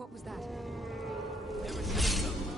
What was that? Never seen them.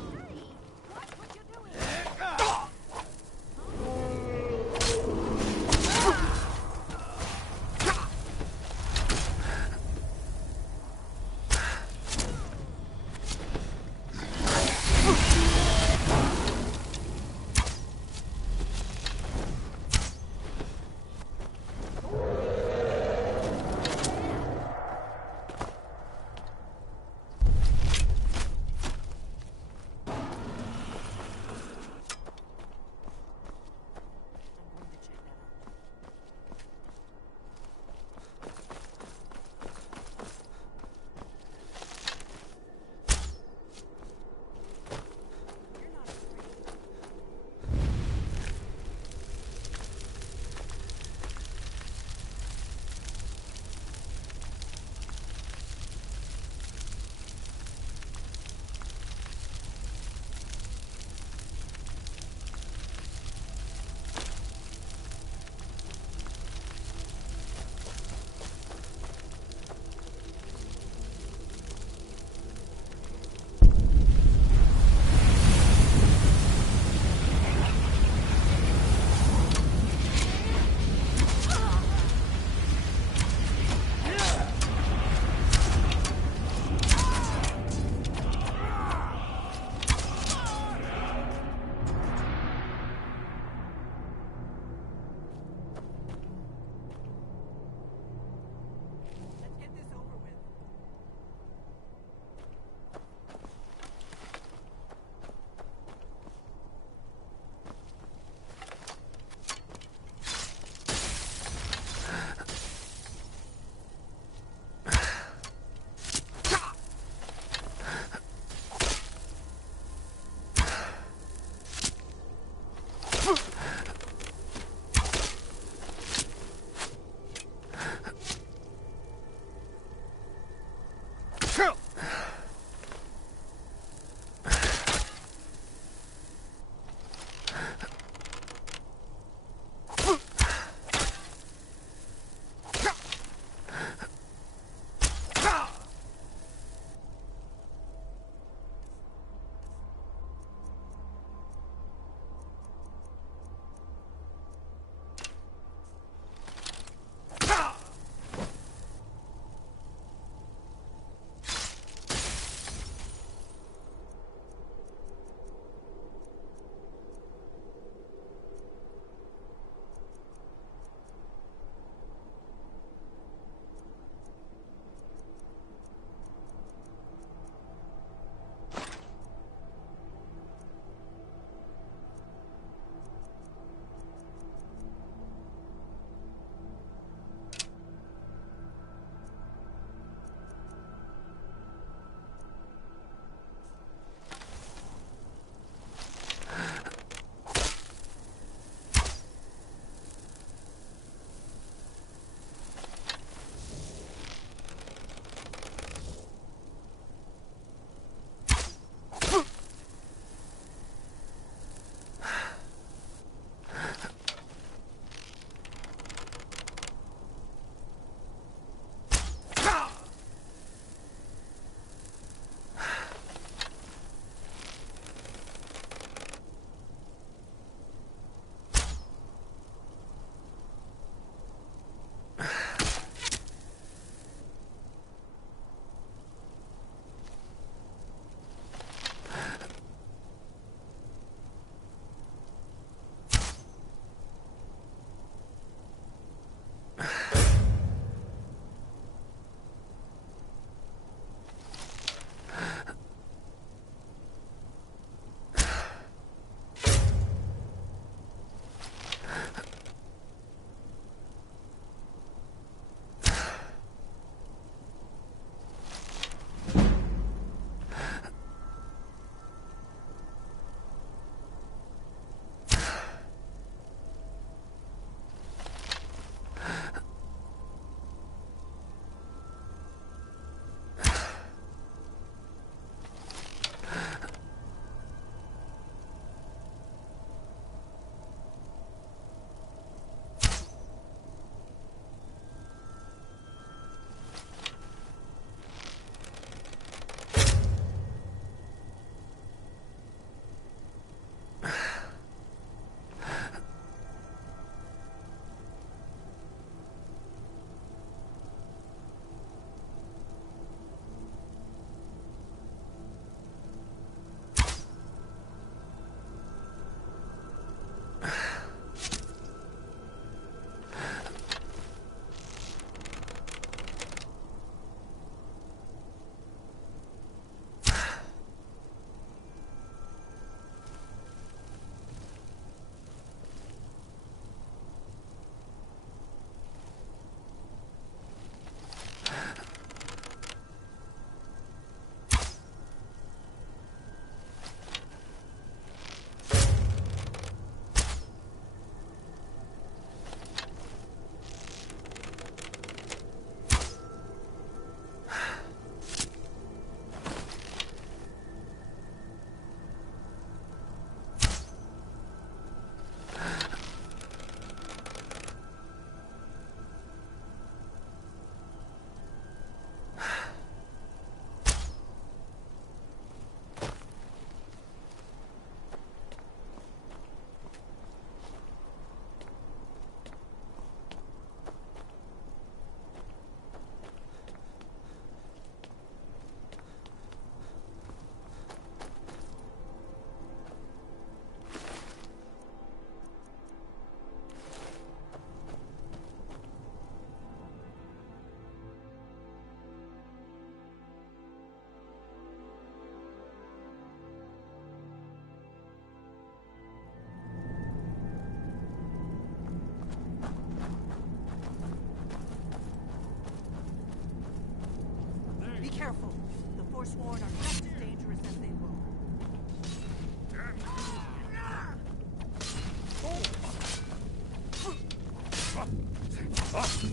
careful. The Forsworn are just as dangerous as they look.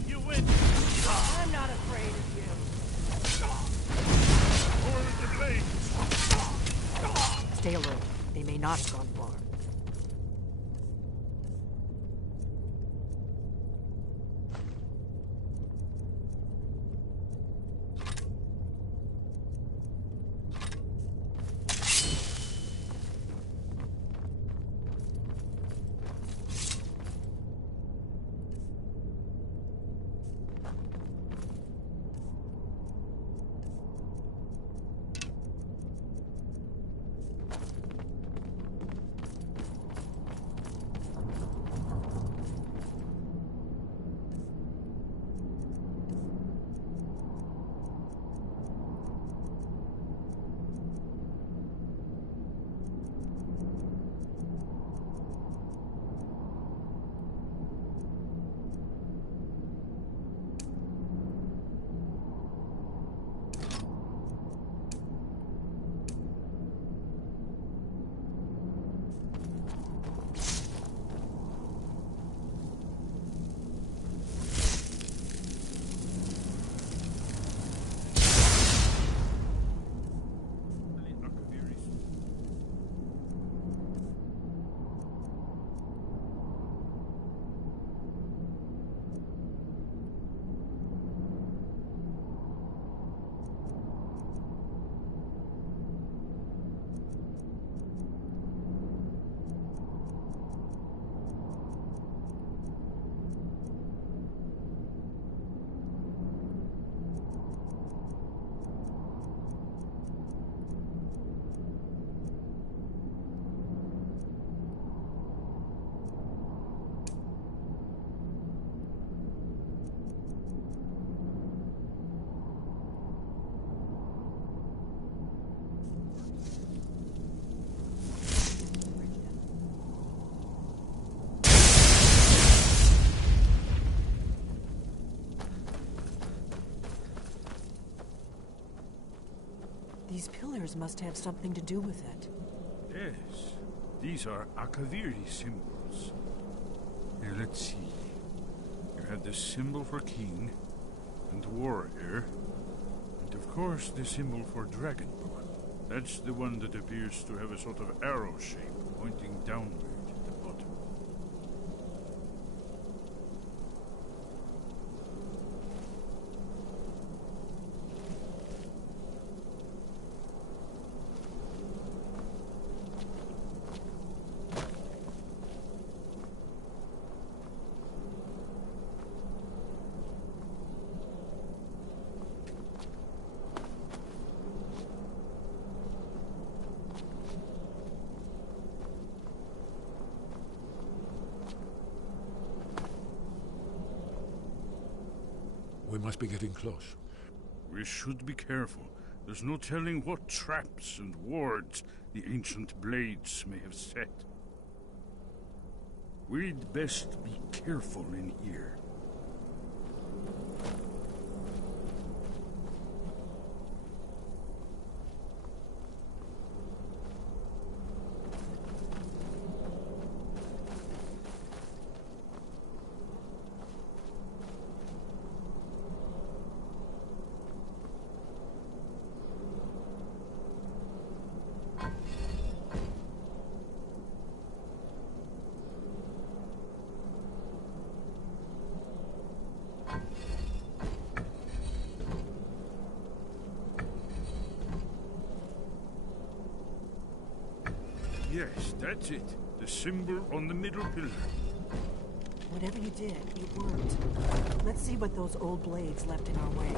You win! I'm not afraid of you. Over the blades! Stay alert. They may not have gone far. These pillars must have something to do with it. Yes, these are Akaviri symbols. Here, let's see. You have the symbol for king and warrior, and of course the symbol for dragon. That's the one that appears to have a sort of arrow shape pointing downward at the bottom. We must be getting close. We should be careful. There's no telling what traps and wards the ancient blades may have set. We'd best be careful in here. Yes, that's it. The symbol on the middle pillar. Whatever you did, it worked. Let's see what those old blades left in our way.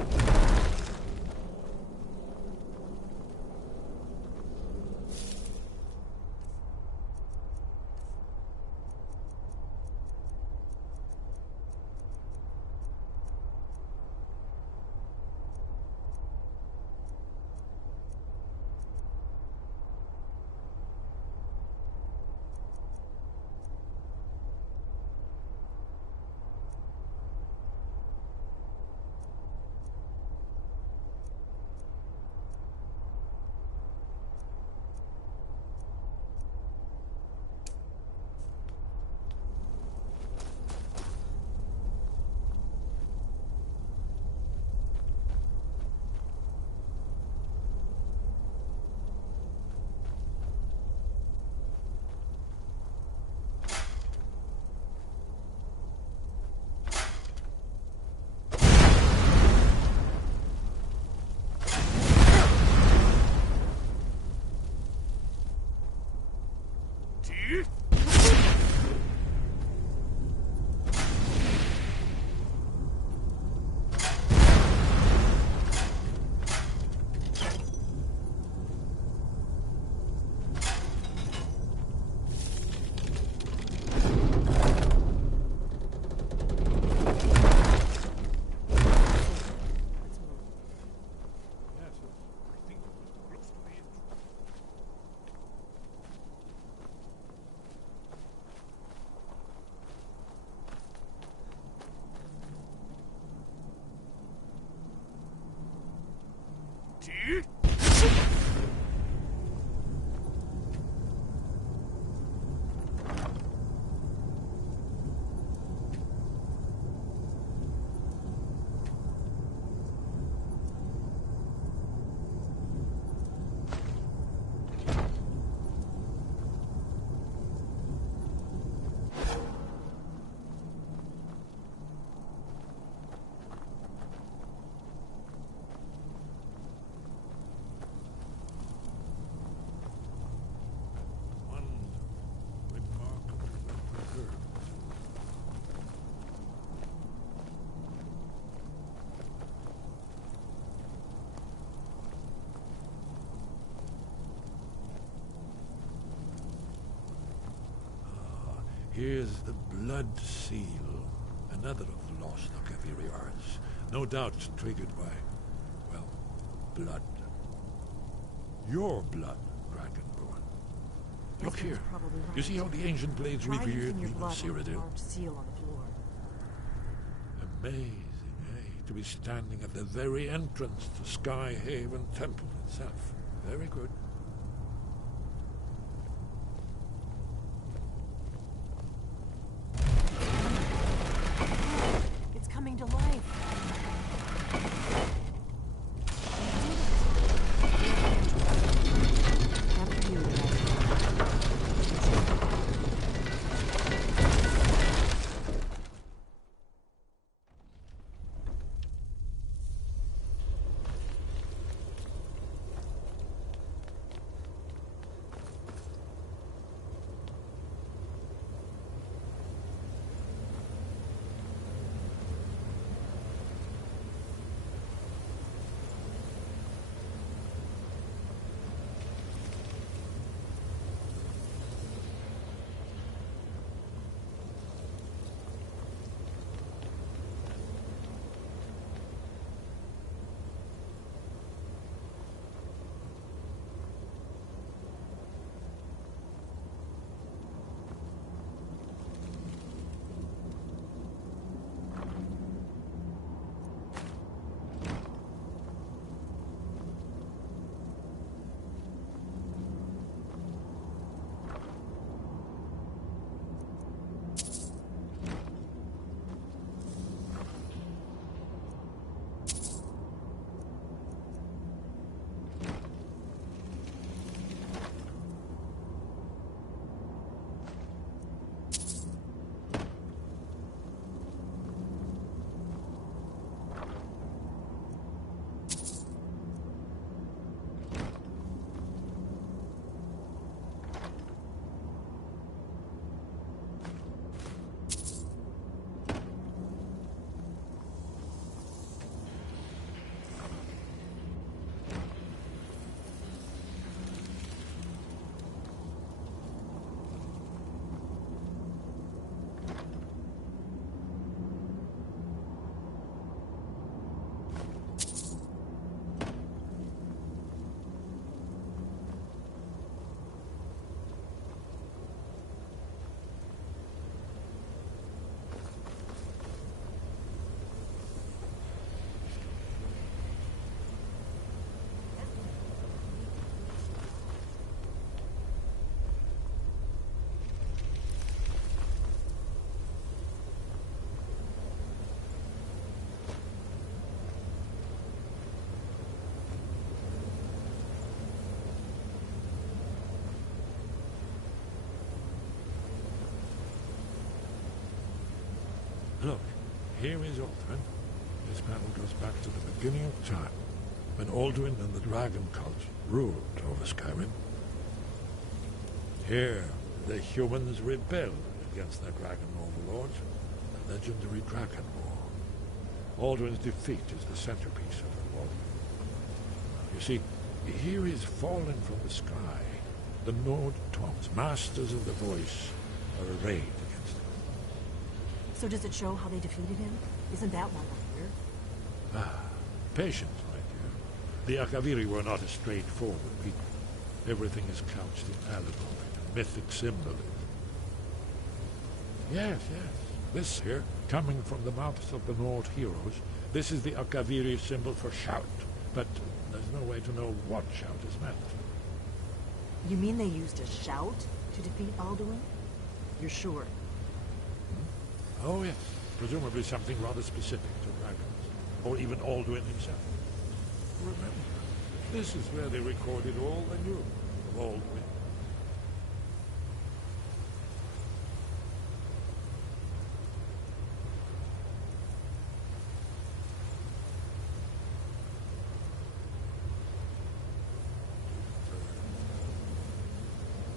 Here's the Blood Seal, another of the lost Akaviri arts. No doubt triggered by, well, blood. Your blood, Dragonborn. Look here. Right. You see how the ancient blades Try revered using your me blood on the Cyrodiil? large seal on the floor. Amazing, eh? To be standing at the very entrance to Skyhaven Temple itself. Very good. It's coming to life. After you, Look, here is Alduin. This battle goes back to the beginning of time, when Alduin and the Dragon Cult ruled over Skyrim. Here, the humans rebelled against their dragon overlords, the legendary Dragon War. Alduin's defeat is the centerpiece of the war. You see, here is fallen from the sky. The Nord Tongs, masters of the voice, are arrayed against him. So does it show how they defeated him? Isn't that why we're here? Ah, patience, my dear. The Akaviri were not a straightforward people. Everything is couched in allegory and mythic symbolism. Yes, yes. This here, coming from the mouths of the Nord heroes, this is the Akaviri symbol for shout. But there's no way to know what shout is meant. You mean they used a shout to defeat Alduin? You're sure? Oh, yes. Presumably something rather specific to dragons, or even Alduin himself. Remember, this is where they recorded all they knew of Alduin.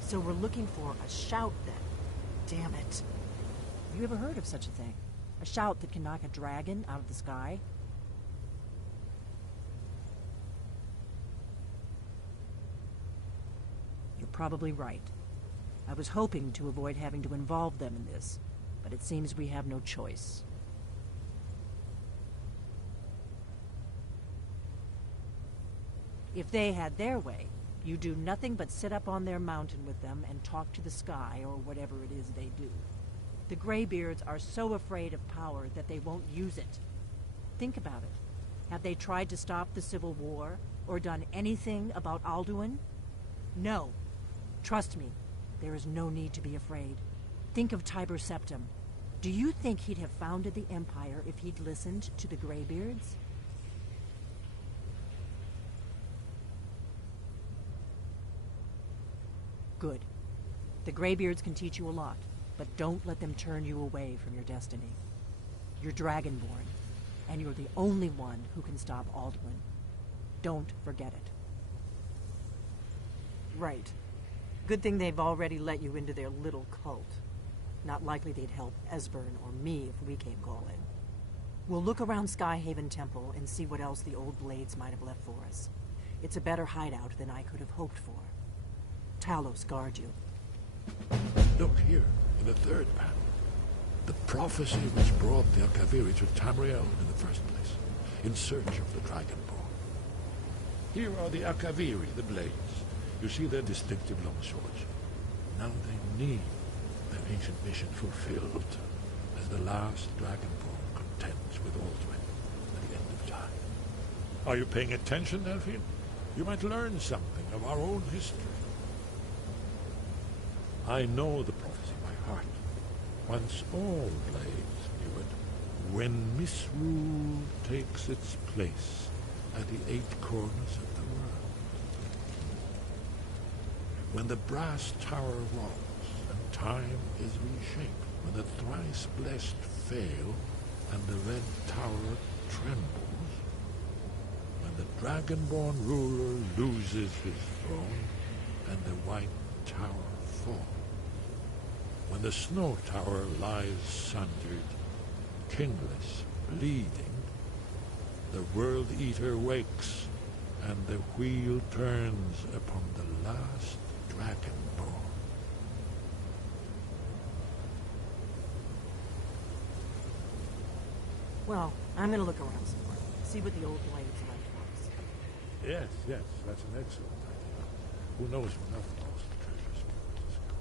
So we're looking for a shout then. Damn it. Have you ever heard of such a thing? A shout that can knock a dragon out of the sky? You're probably right. I was hoping to avoid having to involve them in this, but it seems we have no choice. If they had their way, you do nothing but sit up on their mountain with them and talk to the sky, or whatever it is they do. The Greybeards are so afraid of power that they won't use it. Think about it. Have they tried to stop the Civil War, or done anything about Alduin? No. Trust me, there is no need to be afraid. Think of Tiber Septim. Do you think he'd have founded the Empire if he'd listened to the Greybeards? Good. The Greybeards can teach you a lot, but don't let them turn you away from your destiny. You're Dragonborn, and you're the only one who can stop Alduin. Don't forget it. Right. Good thing they've already let you into their little cult. Not likely they'd help Esbern or me if we came calling. We'll look around Skyhaven Temple and see what else the old blades might have left for us. It's a better hideout than I could have hoped for. Talos guard you. Look here, in the third panel. The prophecy which brought the Akaviri to Tamriel in the first place, in search of the Dragonborn. Here are the Akaviri, the blades. You see their distinctive long swords. Now they need their ancient mission fulfilled, as the last Dragonborn contends with Alduin at the end of time. Are you paying attention, Delphine? You might learn something of our own history. I know the prophecy by heart. Once all blades knew it, when misrule takes its place at the 8 corners of the world. When the brass tower rocks and time is reshaped, when the thrice blessed fail and the red tower trembles, when the dragonborn ruler loses his throne and the white tower falls, when the snow tower lies sundered, kingless, bleeding, the World Eater wakes, and the wheel turns upon the last Dragonborn. Well, I'm gonna look around some more. See what the old blades left for us. Yes, that's an excellent idea. Who knows when else lost treasures will discover.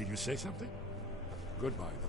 Did you say something? Goodbye, then.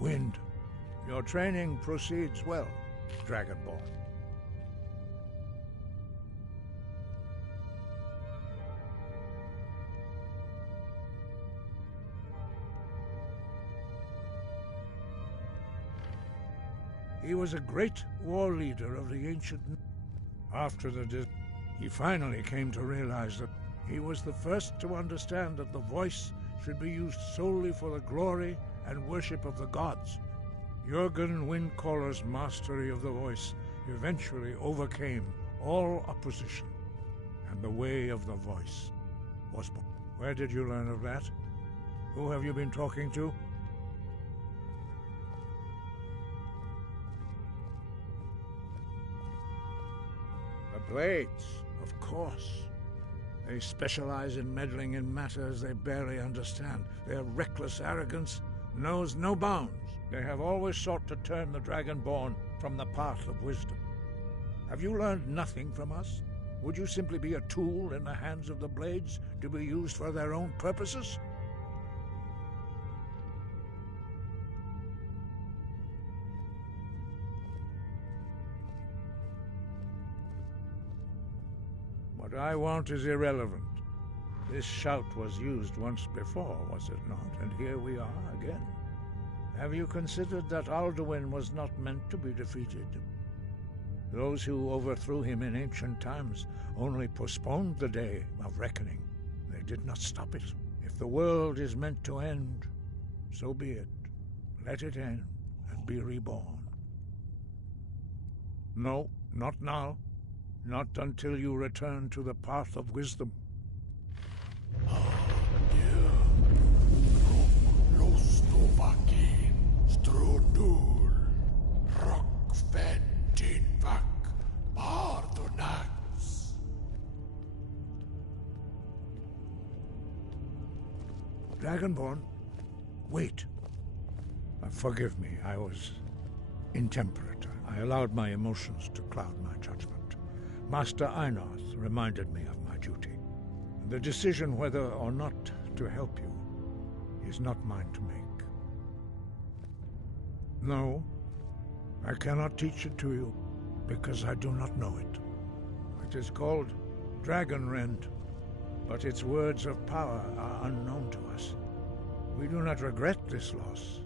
Wind, your training proceeds well, Dragonborn. He was a great war leader of the ancient... After he finally came to realize that he was the first to understand that the voice should be used solely for the glory and worship of the gods. Jurgen Windcaller's mastery of the voice eventually overcame all opposition, and the way of the voice was born. Where did you learn of that? Who have you been talking to? The Blades, of course. They specialize in meddling in matters they barely understand. Their reckless arrogance knows no bounds. They have always sought to turn the Dragonborn from the path of wisdom. Have you learned nothing from us? Would you simply be a tool in the hands of the Blades to be used for their own purposes? What I want is irrelevant. This shout was used once before, was it not? And here we are again. Have you considered that Alduin was not meant to be defeated? Those who overthrew him in ancient times only postponed the day of reckoning. They did not stop it. If the world is meant to end, so be it. Let it end and be reborn. No, not now. Not until you return to the path of wisdom. Dragonborn, wait. Forgive me, I was intemperate. I allowed my emotions to cloud my judgment. Master Einarth reminded me of my duty. The decision whether or not to help you is not mine to make. No, I cannot teach it to you, because I do not know it. It is called Dragonrend, but its words of power are unknown to us. We do not regret this loss.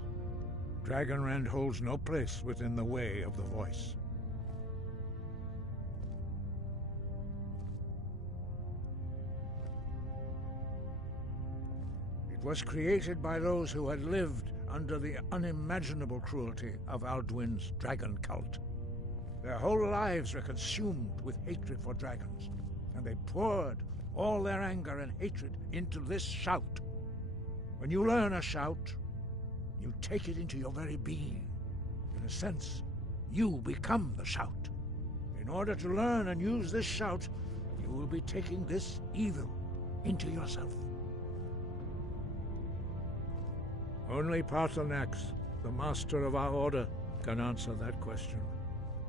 Dragonrend holds no place within the way of the voice. It was created by those who had lived under the unimaginable cruelty of Alduin's dragon cult. Their whole lives were consumed with hatred for dragons, and they poured all their anger and hatred into this shout. When you learn a shout, you take it into your very being. In a sense, you become the shout. In order to learn and use this shout, you will be taking this evil into yourself. Only Paarthurnax, the master of our order, can answer that question,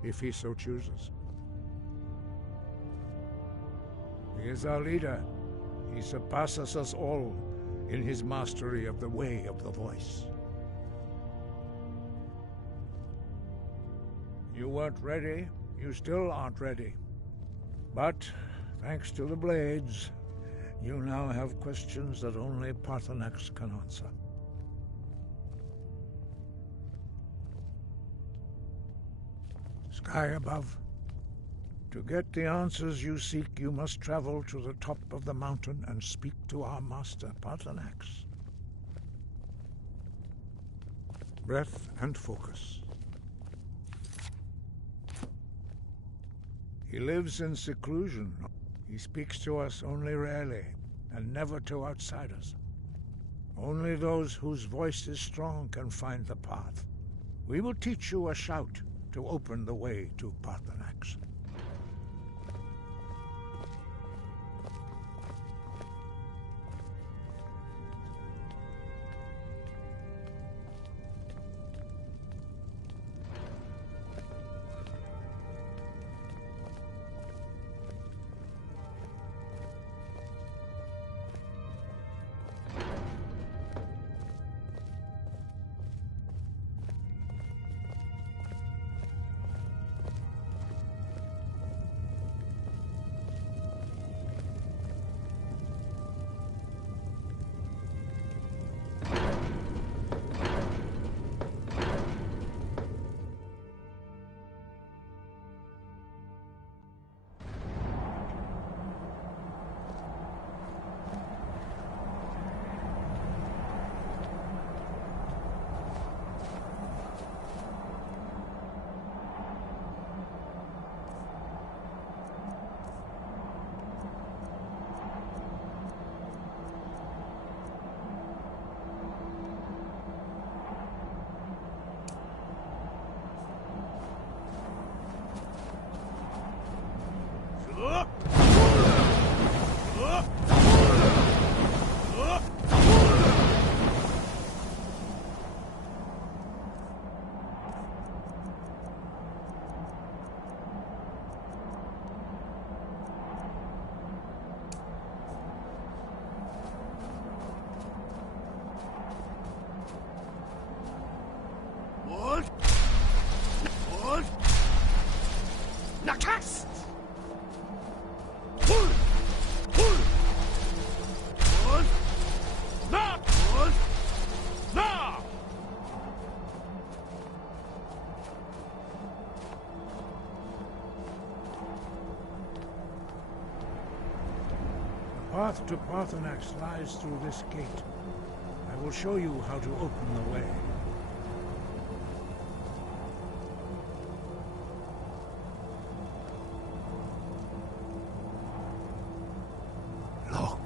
if he so chooses. He is our leader. He surpasses us all in his mastery of the way of the voice. You weren't ready. You still aren't ready. But, thanks to the blades, you now have questions that only Paarthurnax can answer. Sky above. To get the answers you seek, you must travel to the top of the mountain and speak to our master, Paarthurnax. Breath and focus. He lives in seclusion. He speaks to us only rarely, and never to outsiders. Only those whose voice is strong can find the path. We will teach you a shout to open the way to Paarthurnax. The path to Paarthurnax lies through this gate. I will show you how to open the way. Look.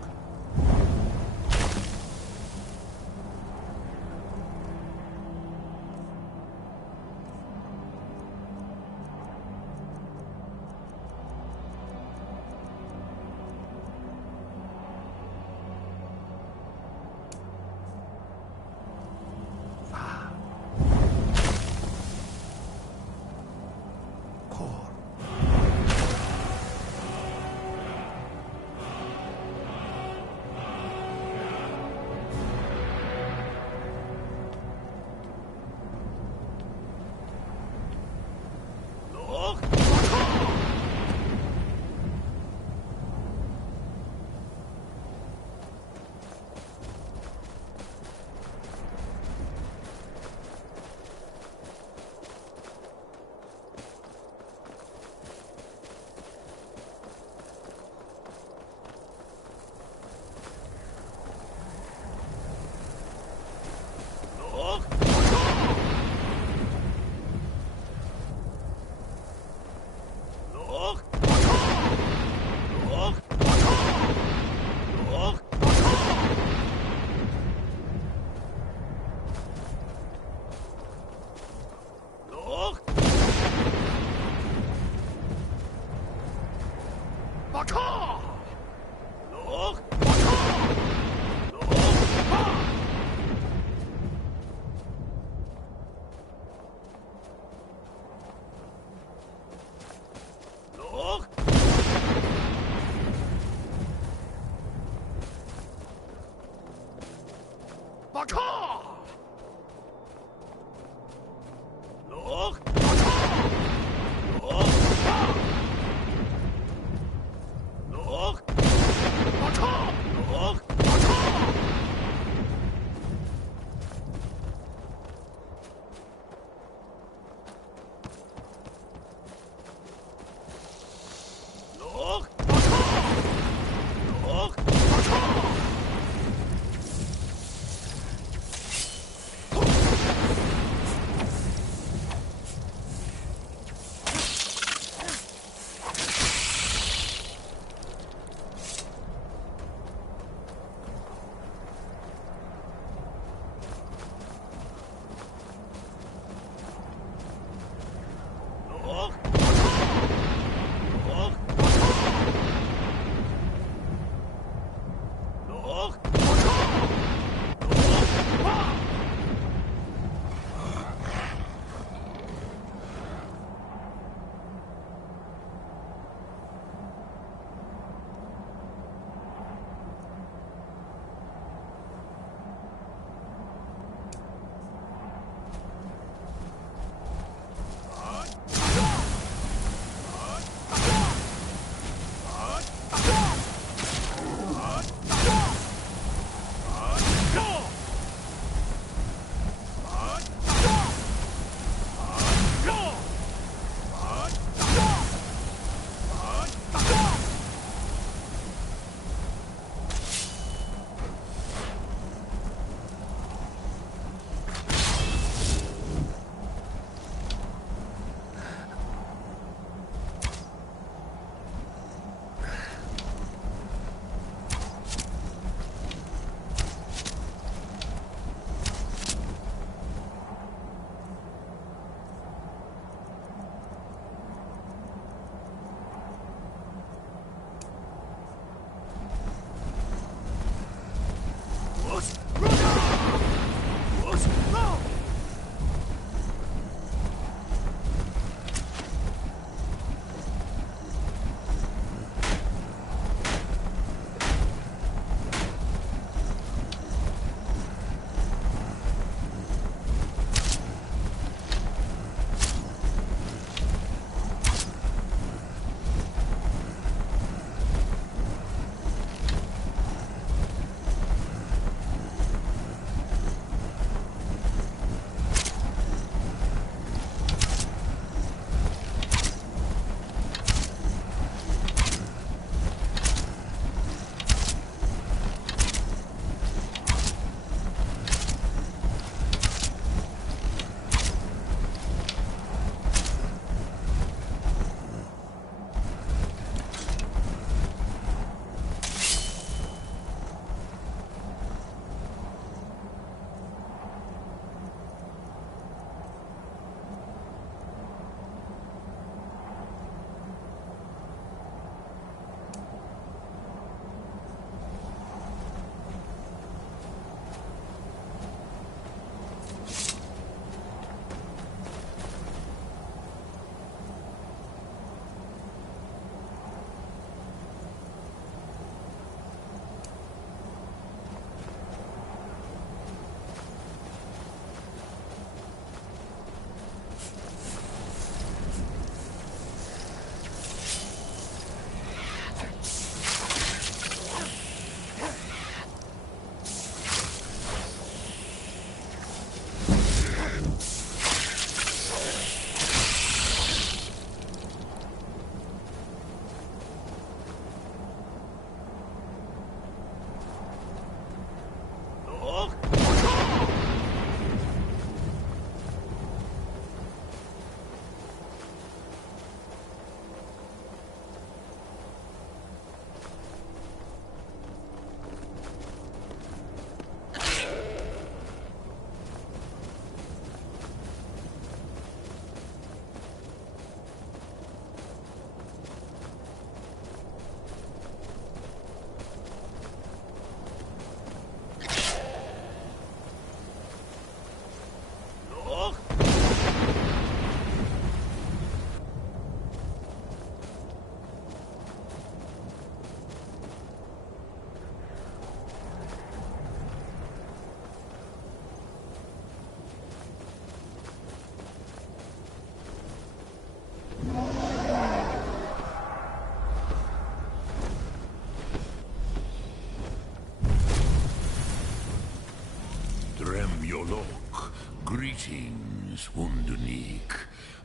Undunik.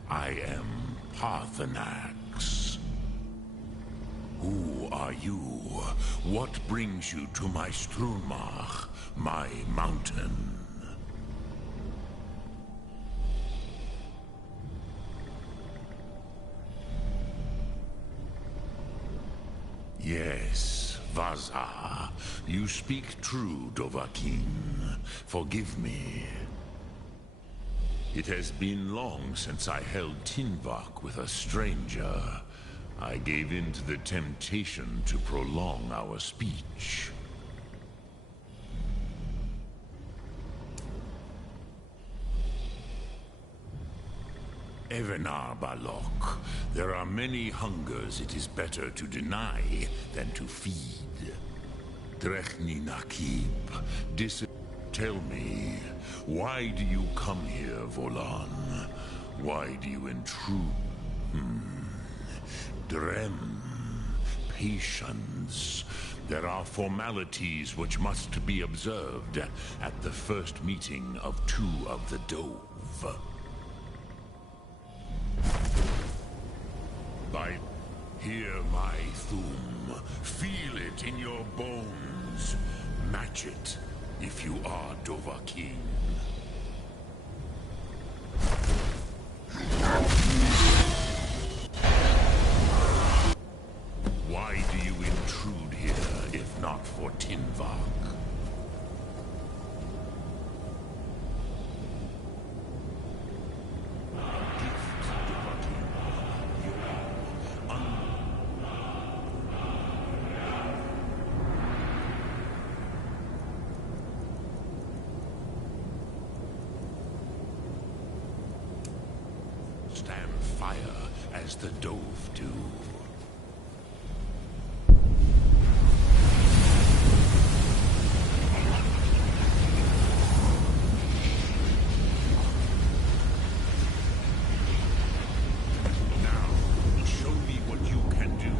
I am Parthenax. Who are you? What brings you to my Strunmach, my mountain? Yes, Vaza. You speak true, Dovahkiin. Forgive me. It has been long since I held Tinvak with a stranger. I gave in to the temptation to prolong our speech. Evenar Balok, there are many hungers it is better to deny than to feed. Drechni Nakib, tell me, why do you come here, Volan? Why do you intrude? Drem, patience. There are formalities which must be observed at the first meeting of two of the Dove. Hear my Thum. Feel it in your bones. Match it if you are Dovahkiin. Why do you intrude here if not for Tinvak? Stand fire as the Dove do. Now, show me what you can do.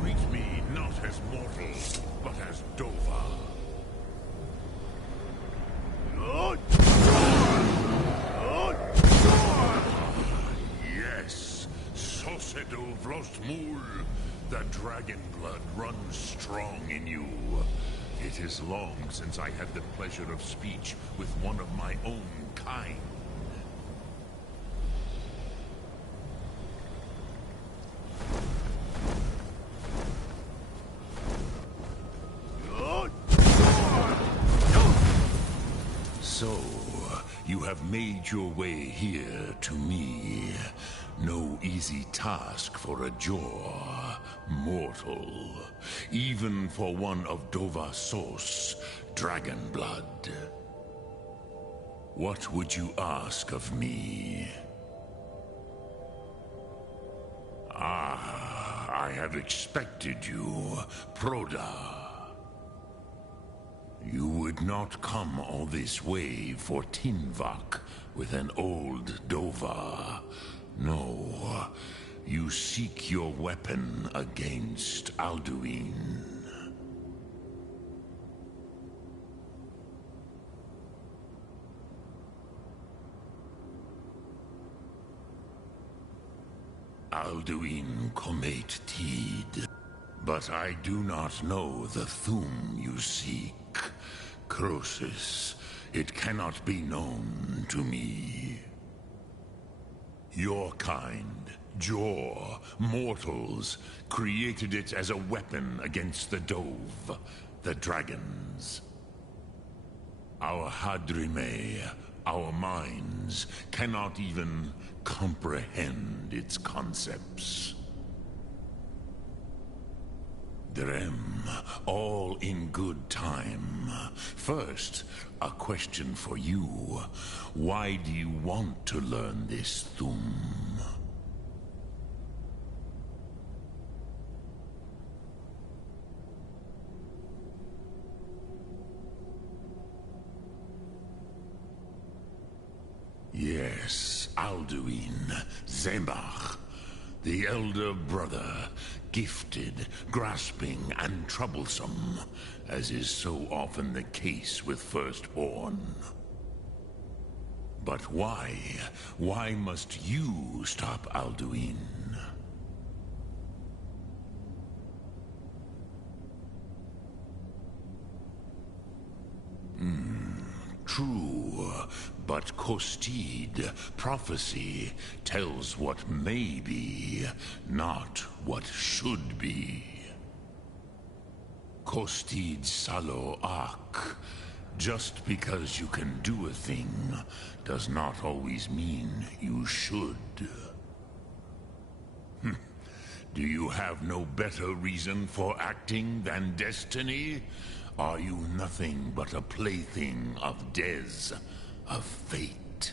Greet me not as mortal, but as Dova. Sosedo Vlostmul, the dragon blood runs strong in you. It is long since I had the pleasure of speech with one of my own kind. So, you have made your way here to me. No easy task for a Jor, mortal. Even for one of Dovahsos, dragon blood. What would you ask of me? I have expected you, Proda. You would not come all this way for Tinvak with an old Dova. No, you seek your weapon against Alduin. Alduin Comet Tid. But I do not know the Thum you seek. Croesus, it cannot be known to me. Your kind, Jor, mortals, created it as a weapon against the Dove, the dragons. Our Hadrime, our minds, cannot even comprehend its concepts. Drem, all in good time. First, a question for you. Why do you want to learn this Thum? Yes, Alduin, Zemach, the elder brother, gifted, grasping, and troublesome, as is so often the case with Firstborn. But why? Why must you stop Alduin? True, but Kostid, prophecy, tells what may be, not what should be. Kostid Salo Ak. Just because you can do a thing does not always mean you should. Do you have no better reason for acting than destiny? Are you nothing but a plaything of Dez, of fate?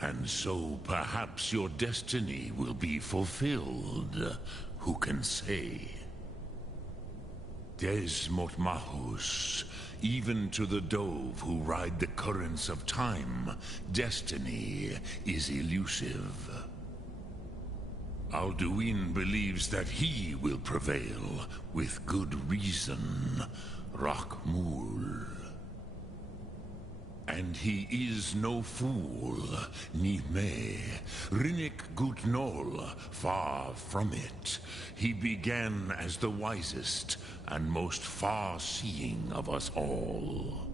And so perhaps your destiny will be fulfilled. Who can say? Des Motmahus, even to the dove who ride the currents of time, destiny is elusive. Alduin believes that he will prevail, with good reason, Rakmul. And he is no fool, Nime, Rinnik Gutnol, far from it. He began as the wisest and most far-seeing of us all.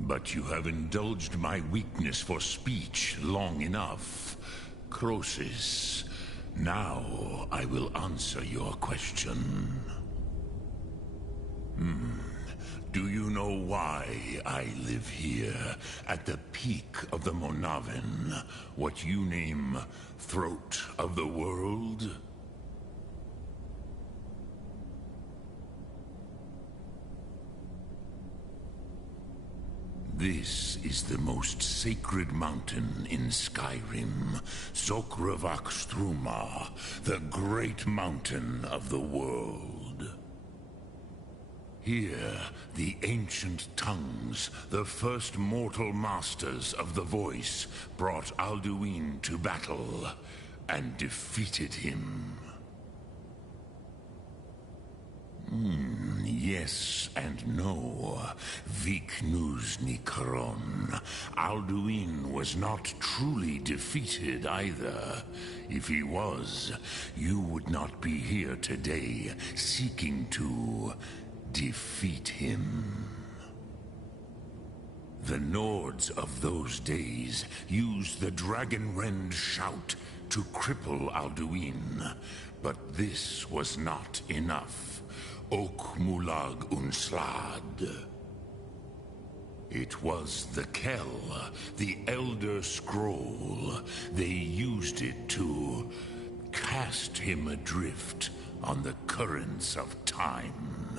But you have indulged my weakness for speech long enough. Croesus, now I will answer your question. Do you know why I live here, at the peak of the Monavin, what you name Throat of the World? This is the most sacred mountain in Skyrim, Zokravak Struma, the great mountain of the world. Here, the ancient tongues, the first mortal masters of the voice, brought Alduin to battle and defeated him. Yes and no. Viknuz Nikaron. Alduin was not truly defeated either. If he was, you would not be here today, seeking to defeat him. The Nords of those days used the Dragonrend shout to cripple Alduin, but this was not enough. Ok Mulag Unslad. It was the Kell, the Elder Scroll. They used it to cast him adrift on the currents of time.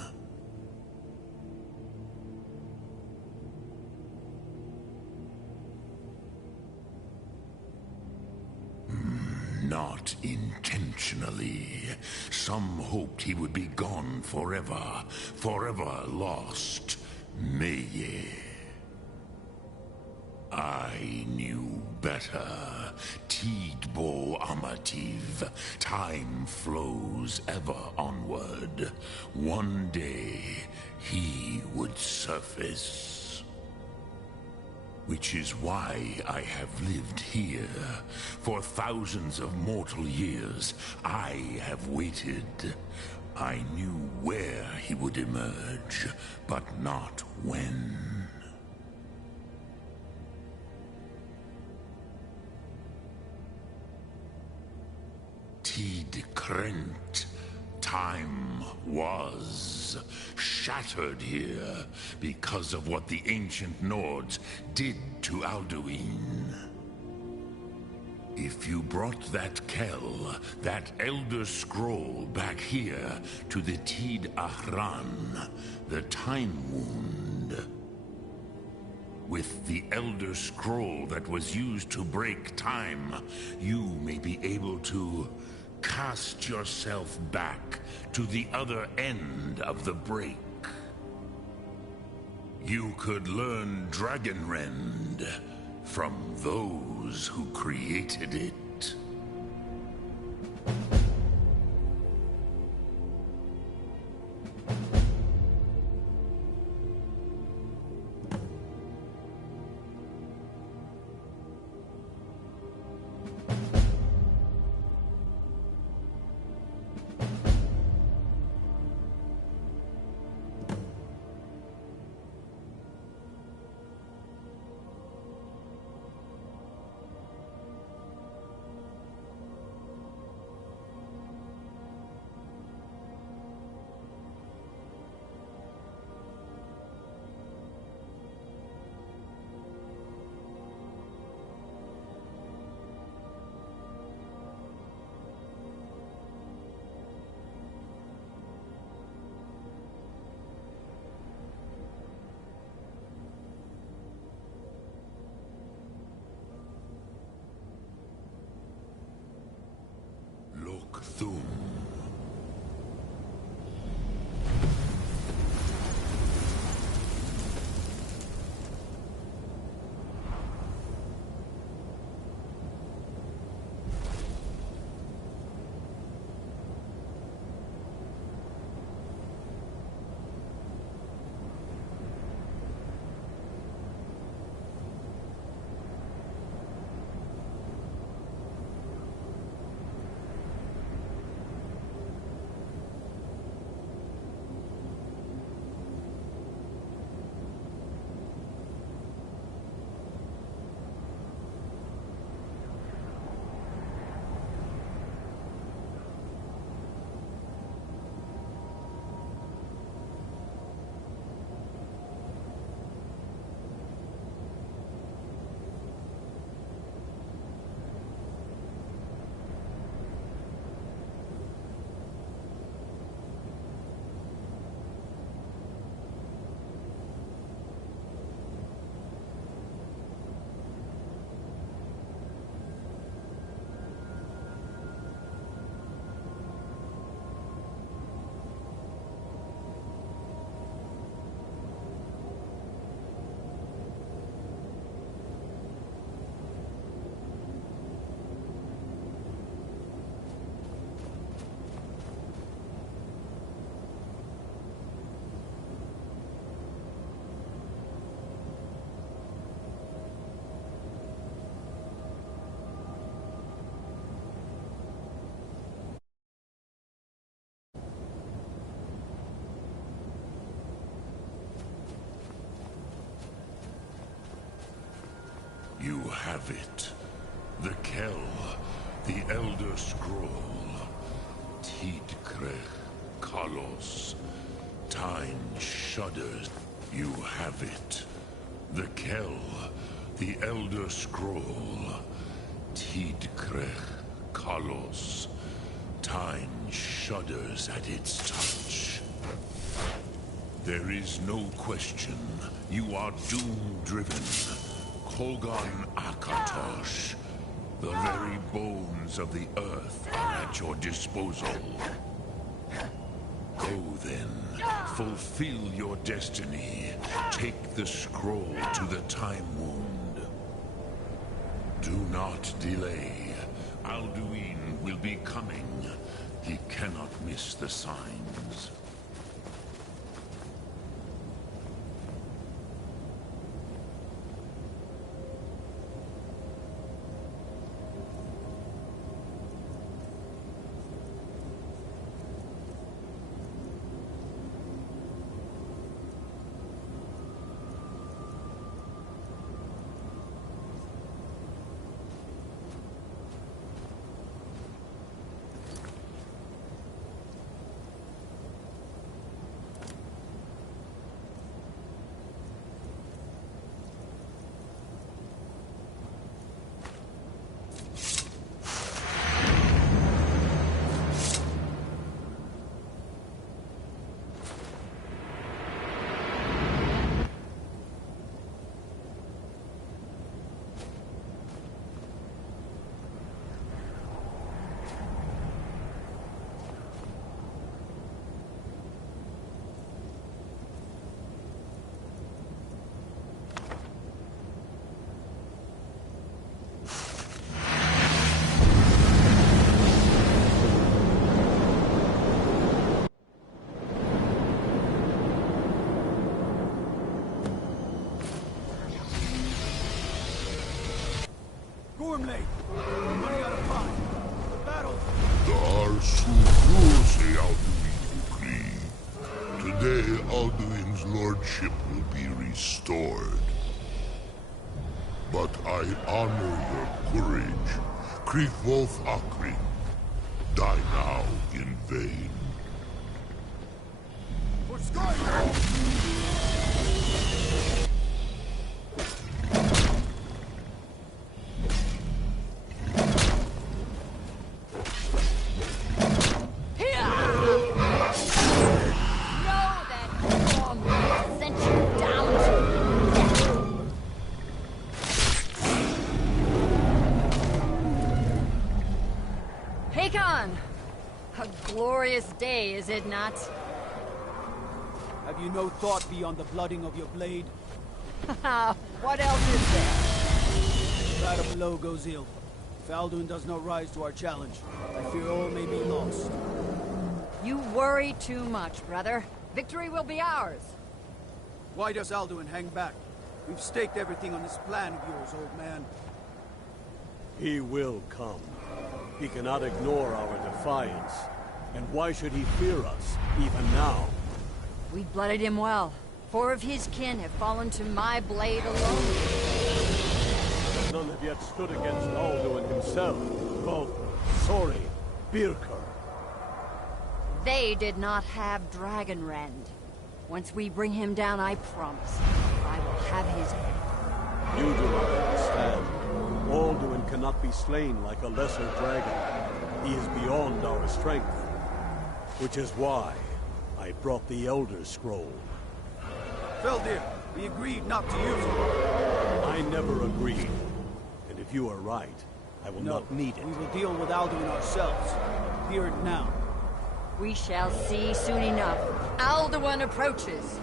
Not intentionally. Some hoped he would be gone forever, forever lost. Meye. I knew better. Tidbo Amativ. Time flows ever onward. One day, he would surface. Which is why I have lived here. For thousands of mortal years, I have waited. I knew where he would emerge, but not when. Tid Krent. Time was shattered here because of what the ancient Nords did to Alduin. If you brought that Kell, that Elder Scroll back here to the Tid Ahran, the Time Wound, with the Elder Scroll that was used to break time, you may be able to cast yourself back to the other end of the break. You could learn Dragonrend from those who created it. have it. The Kell, the Elder Scroll. Tidkrech Kalos. Time shudders. You have it. The Kell, the Elder Scroll. Tidkrech Kalos. Time shudders at its touch. There is no question. You are doom-driven. Kogan Akatosh. The very bones of the earth are at your disposal. Go then. Fulfill your destiny. Take the scroll to the Time Wound. Do not delay. Alduin will be coming. He cannot miss the signs. Gormley! Money out of pot! Battle! Today, Alduin's lordship will be restored. But I honor your courage. Kriegwolf Akrin. Die now in vain. For Skyrim! A glorious day, is it not? Have you no thought beyond the blooding of your blade? What else is there? Battle below goes ill. If Alduin does not rise to our challenge, I fear all may be lost. You worry too much, brother. Victory will be ours. Why does Alduin hang back? We've staked everything on this plan of yours, old man. He will come. He cannot ignore our defiance. And why should he fear us, even now? We blooded him well. 4 of his kin have fallen to my blade alone. None have yet stood against Alduin himself. Both Sori, Birker. They did not have Dragonrend. Once we bring him down, I promise, I will have his head. You do not understand. Alduin cannot be slain like a lesser dragon. He is beyond our strength. Which is why I brought the Elder Scroll. Feldir, we agreed not to use it. I never agreed. And if you are right, I will not need it. We will deal with Alduin ourselves. Hear it now. We shall see soon enough. Alduin approaches.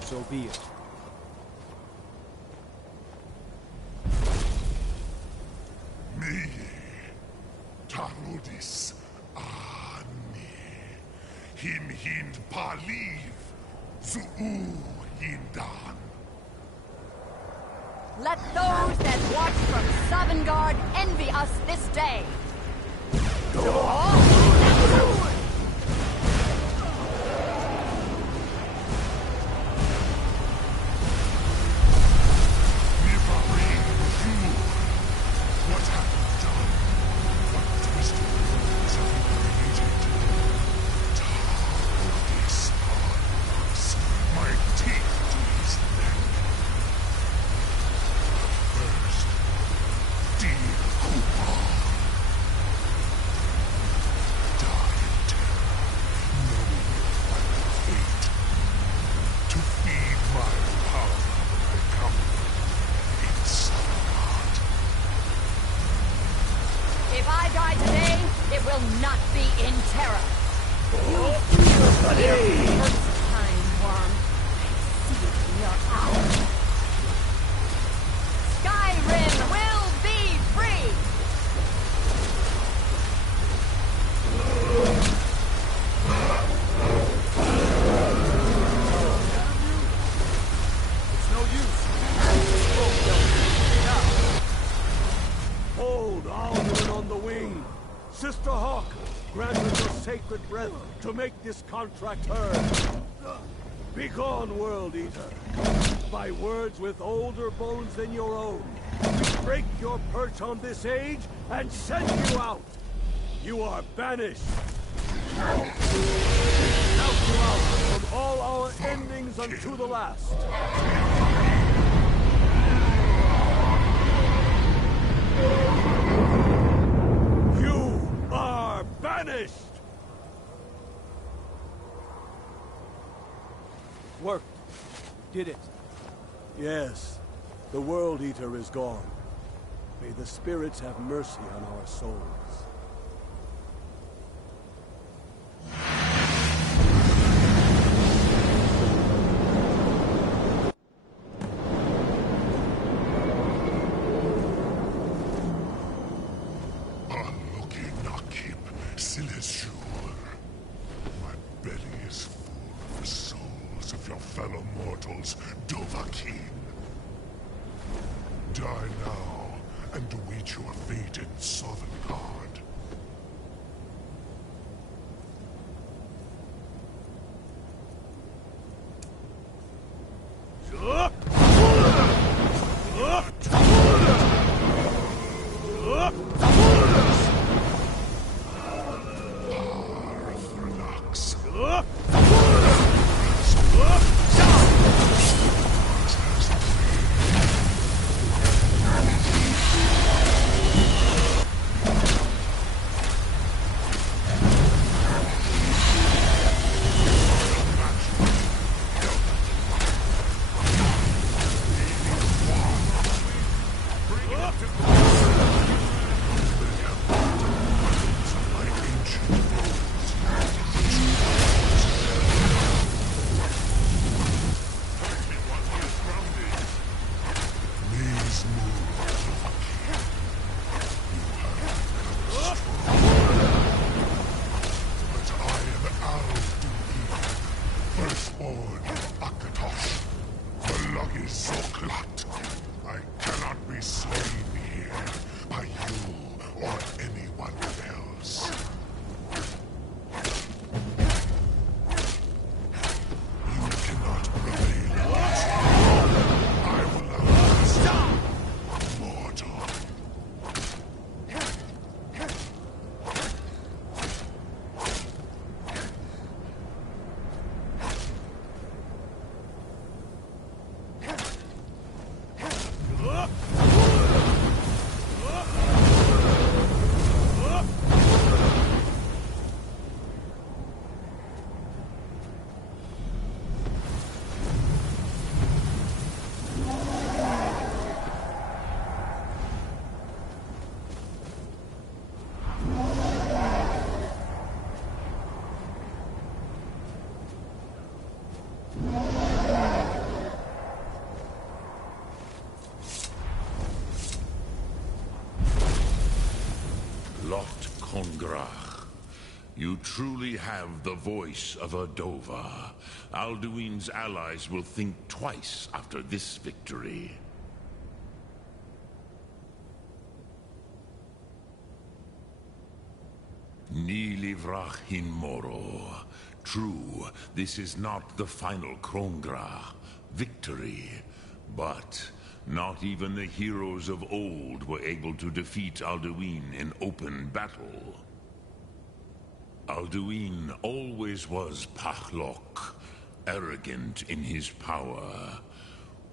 So be it. Me, Tarudis, Him hind paliv, Zuu hindan. Let those that watch from Sovngarde envy us this day. Nivarin, not be in terror. First time, worm. I see it in your eyes. Skyrim will be free! It's no use. Hold Alduin on the wing. Sister Hawk, grant us your sacred breath to make this contract heard. Begone, World Eater. By words with older bones than your own, we break your perch on this age and send you out. You are banished. Out to out from all our endings unto the last. You are banished! Worked. Did it. Yes, the World Eater is gone. May the spirits have mercy on our souls. My belly is full of the souls of your fellow mortals, Dovahkiin. Die now and await your fate in Sovngarde. I cannot be slain here by you or anyone else. You cannot prevail. I will outlast mortal. You truly have the voice of a Dova. Alduin's allies will think twice after this victory. Ni livrach hin moro. True, this is not the final Krongra victory, but not even the heroes of old were able to defeat Alduin in open battle. Alduin always was Pahlok, arrogant in his power.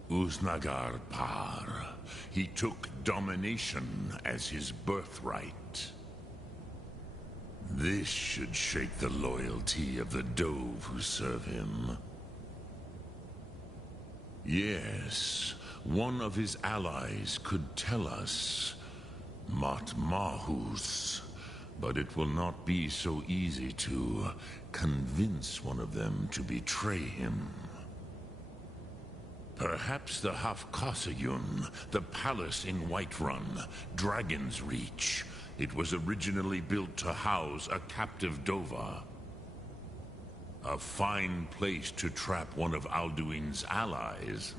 Uznagar Par. He took domination as his birthright. This should shake the loyalty of the Dove who serve him. Yes, one of his allies could tell us. Matmahus. But it will not be so easy to convince one of them to betray him. Perhaps the Hafkasayun, the palace in Whiterun, Dragon's Reach. It was originally built to house a captive Dova. A fine place to trap one of Alduin's allies,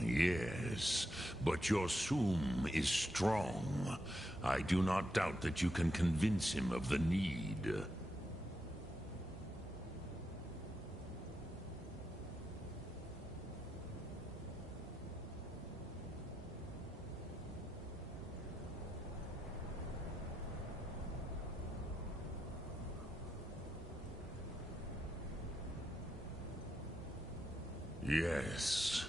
Yes, but your Sum is strong. I do not doubt that you can convince him of the need. Yes.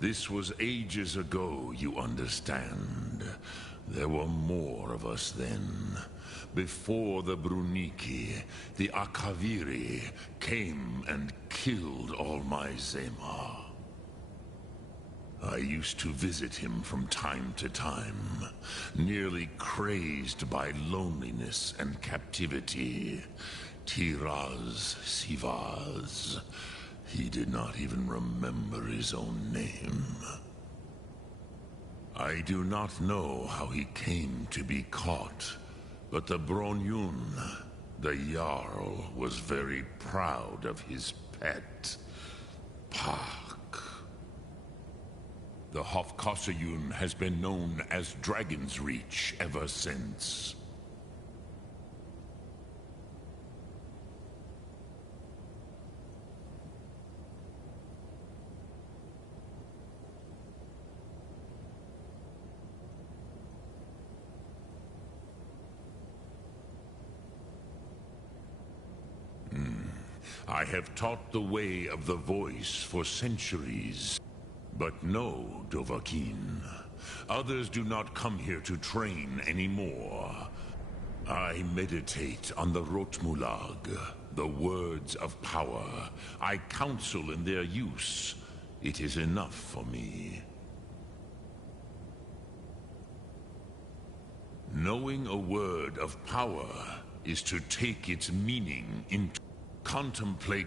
This was ages ago, you understand. There were more of us then. Before the Bruniki, the Akaviri came and killed all my Zema. I used to visit him from time to time, nearly crazed by loneliness and captivity. Tiraz Sivaz. He did not even remember his own name. I do not know how he came to be caught, but the Bronyun, the Jarl, was very proud of his pet, Pak. The Hofkasayun has been known as Dragon's Reach ever since. I have taught the way of the voice for centuries. But no, Dovahkiin. Others do not come here to train anymore. I meditate on the Rotmulag, the words of power. I counsel in their use. It is enough for me. Knowing a word of power is to take its meaning into contemplate.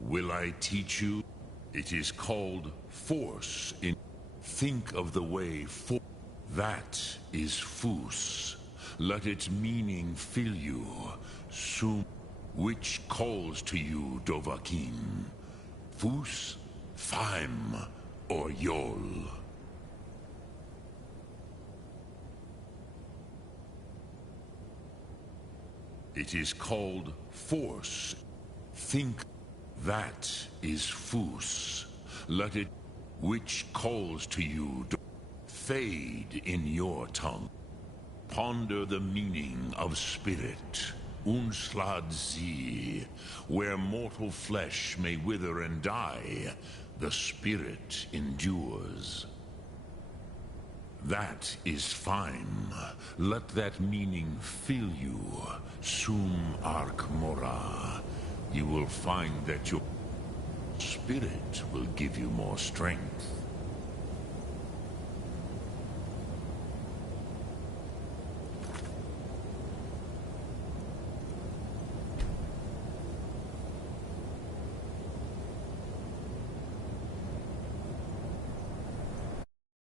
Will I teach you? It is called force. Think of the way for that is Fus. Let its meaning fill you. Sum, which calls to you, Dovahkiin. Fus, Faim, or Yol. It is called force. Think that is Fus. Let it, which calls to you, fade in your tongue. Ponder the meaning of spirit. Unslad Zi. Where mortal flesh may wither and die, the spirit endures. That is fine. Let that meaning fill you. Sum Ark Mora. You will find that your spirit will give you more strength.